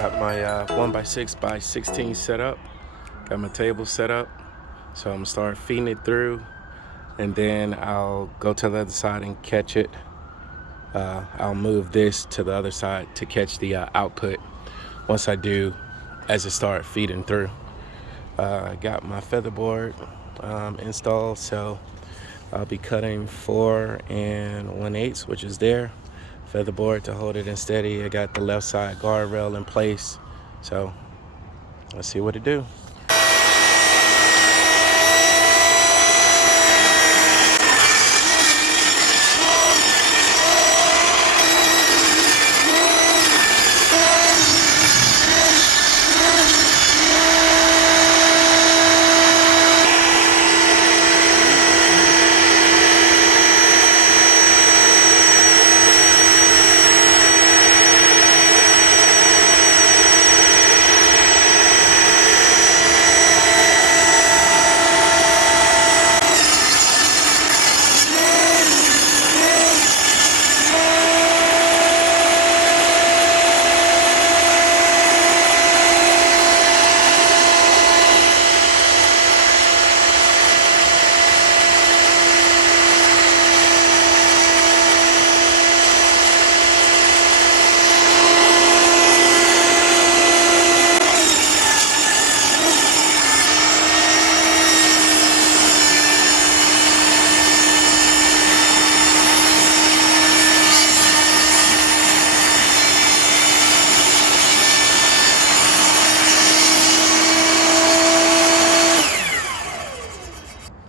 Got my 1x6x16 set up. Got my table set up. So I'm gonna start feeding it through, and then I'll go to the other side and catch it. I'll move this to the other side to catch the output once I do, as it starts feeding through. I got my featherboard installed, so I'll be cutting 4 1/8, which is there. Featherboard to hold it in steady. I got the left side guardrail in place, so let's see what it do.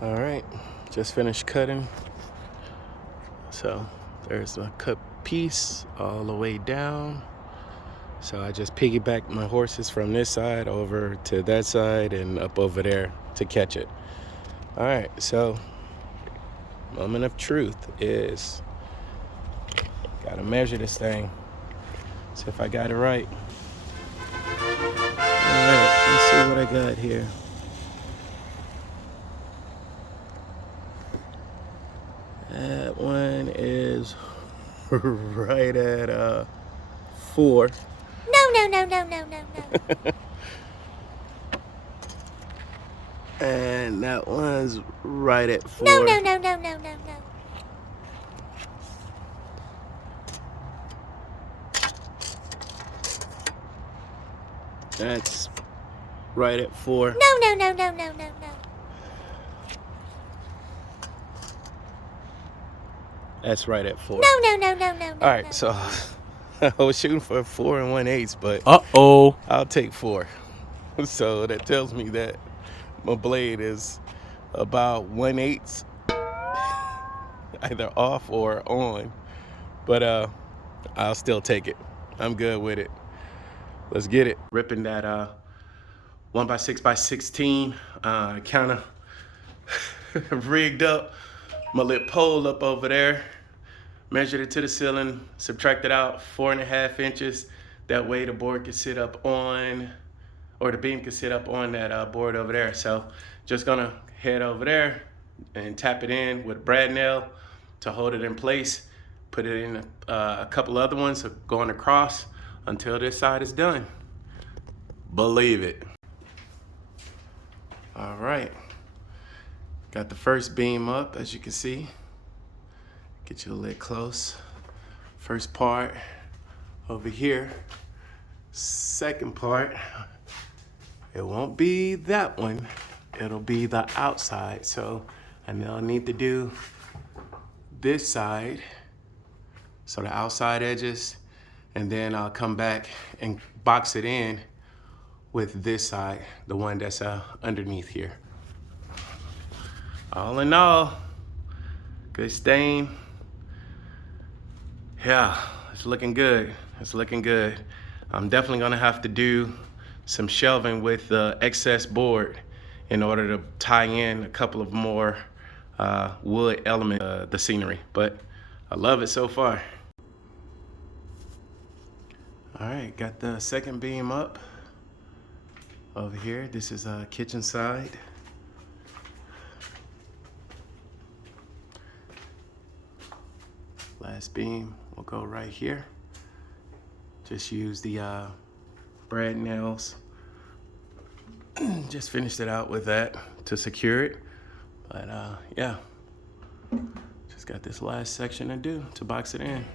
All right, just finished cutting. So there's a cut piece all the way down. So I just piggybacked my horses from this side over to that side and up over there to catch it. All right, so moment of truth is, gotta measure this thing. See if I got it right. All right, let's see what I got here. That one is right at 4. No. And that one's right at 4. No. That's right at 4. No. That's right at 4. No. All right, so I was shooting for 4 1/8, but I'll take 4. So that tells me that my blade is about 1/8 either off or on, but I'll still take it. I'm good with it. Let's get it. Ripping that 1x6x16 kind of rigged up my little pole up over there. Measured it to the ceiling, subtracted out 4.5 inches. That way the board could sit up on, or the beam could sit up on that board over there. So just gonna head over there and tap it in with a brad nail to hold it in place. Put it in a couple other ones going across until this side is done. Believe it. All right, got the first beam up, as you can see. Get you a little close. First part over here. Second part, it won't be that one. It'll be the outside. So I now need to do this side, so the outside edges, and then I'll come back and box it in with this side, the one that's underneath here. All in all, good stain. Yeah, it's looking good. It's looking good. I'm definitely gonna have to do some shelving with the excess board in order to tie in a couple of more wood elements, the scenery, but I love it so far. All right, got the second beam up over here. This is kitchen side. Last beam will go right here. Just use the brad nails. Just finished it out with that to secure it. But yeah, just got this last section to do to box it in.